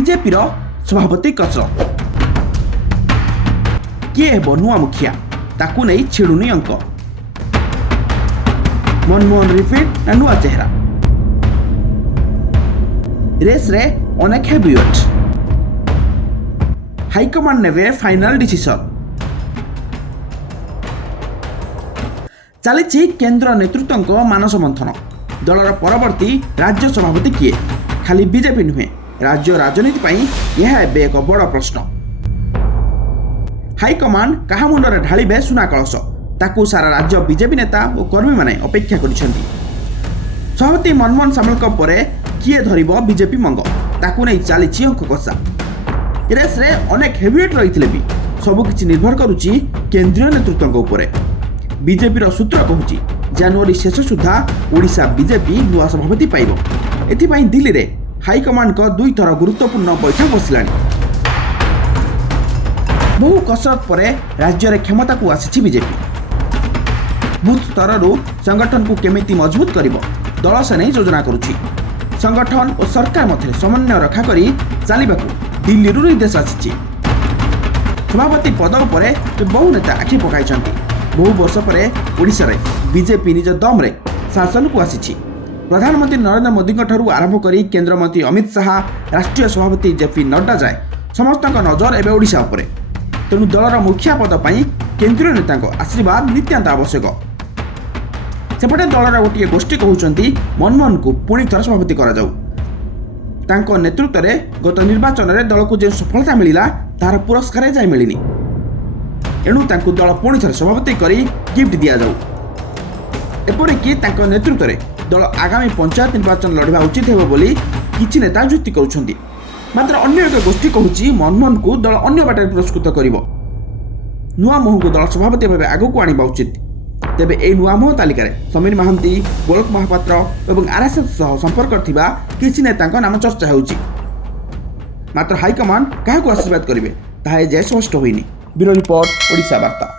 BJP सभापति कसरत किए हेब नुआ मुखिया ताकू नहीं छिड़ुनी अंक मनमोहन रिपीट ना नुआ चेहरा रेस रे अनेक हेवीवेट हाईकमांड नेबे फाइनल डिसीजन चली केंद्र नेतृत्व मानस मंथन दलर परवर्ती राज्य सभापति किए खाली बीजेपी नुहे राज्य राजनीति पाई यह एबे एक बड़ प्रश्न। हाईकमांड कहा मुंडरे ढालिबे सुना कलश ताकू सारा राज्य बीजेपी नेता और कर्मी माने अपेक्षा करिसेंती। सभापति मनमोहन सामलक परे किए धरिबो बीजेपी मंग ताकू नहीं चली अंक कषा रेस रे अनेक हेवीवेट रही भी सबकिछि निर्भर करुच्ची केंद्रीय नेतृत्व उपरे। बीजेपी सूत्र कहूँ जनवरी शेष सुधा ओडिशा बीजेपी नुआ सभापति पाइब एथिपाई दिल्ली रे हाईकमांड को 2 थर गुरुत्वपूर्ण बैठक बसिलानी। बहु कसरत पर राज्य में क्षमता को आसी बीजेपी बूथ स्तर संगठन को केमिति मजबूत करिब दल से नहीं योजना करुछि। संगठन और सरकार मध्य समन्वय रक्षा करी चलिबाकू दिल्ली निर्देश आसी। सभापति पद उपरे बहु नेता आखि पकाइछन्ति। बहु वर्ष पर ओडिशा रे बीजेपी निज दम रे शासन को आसी। प्रधानमंत्री नरेंद्र मोदी आरंभ करी केंद्र मंत्री अमित शाह राष्ट्रीय सभापति जेपी नड्डा जाए समस्त नजर एवं ओडिशा उपरे। तेणु दलर मुखिया पद पर केंद्रीय नेता आशीर्वाद नित्यांत आवश्यक। सेपटे दलर गोटे गोष्ठी कहते मनमोहन को पुणी थर सभापति करा नेतृत्व में गत निर्वाचन में दल को जो सफलता मिला तार पुरस्कार जाए मिलनी। एणु दल पुणी थर सभापति करी गिफ्ट दि जाऊ। एपरिकी नेतृत्व में दल आगामी पंचायत निर्वाचन लड़वा उचित हेबो बोली किछि नेता जुक्ति करुछन्ति। मात्र अन्य एक गोष्ठी कहूछि मनमोहन को दल अन्य बाटे पुरस्कृत करिवो। नुआ मोह को दल सभापति भाव आगु को आनिबा उचित। तेबे ए नुआ मोह तालिका रे समीर महांती गोलक महापात्र एवं आरएसएस सह संपर्क थिबा किछि नेतांक नाम चर्चा हेउछि। मात्र हाईकमांड काहाकू आशीर्वाद करिवे ताहा जे स्पष्ट होइनी। ब्यूरो रिपोर्ट ओडिशा वार्ता।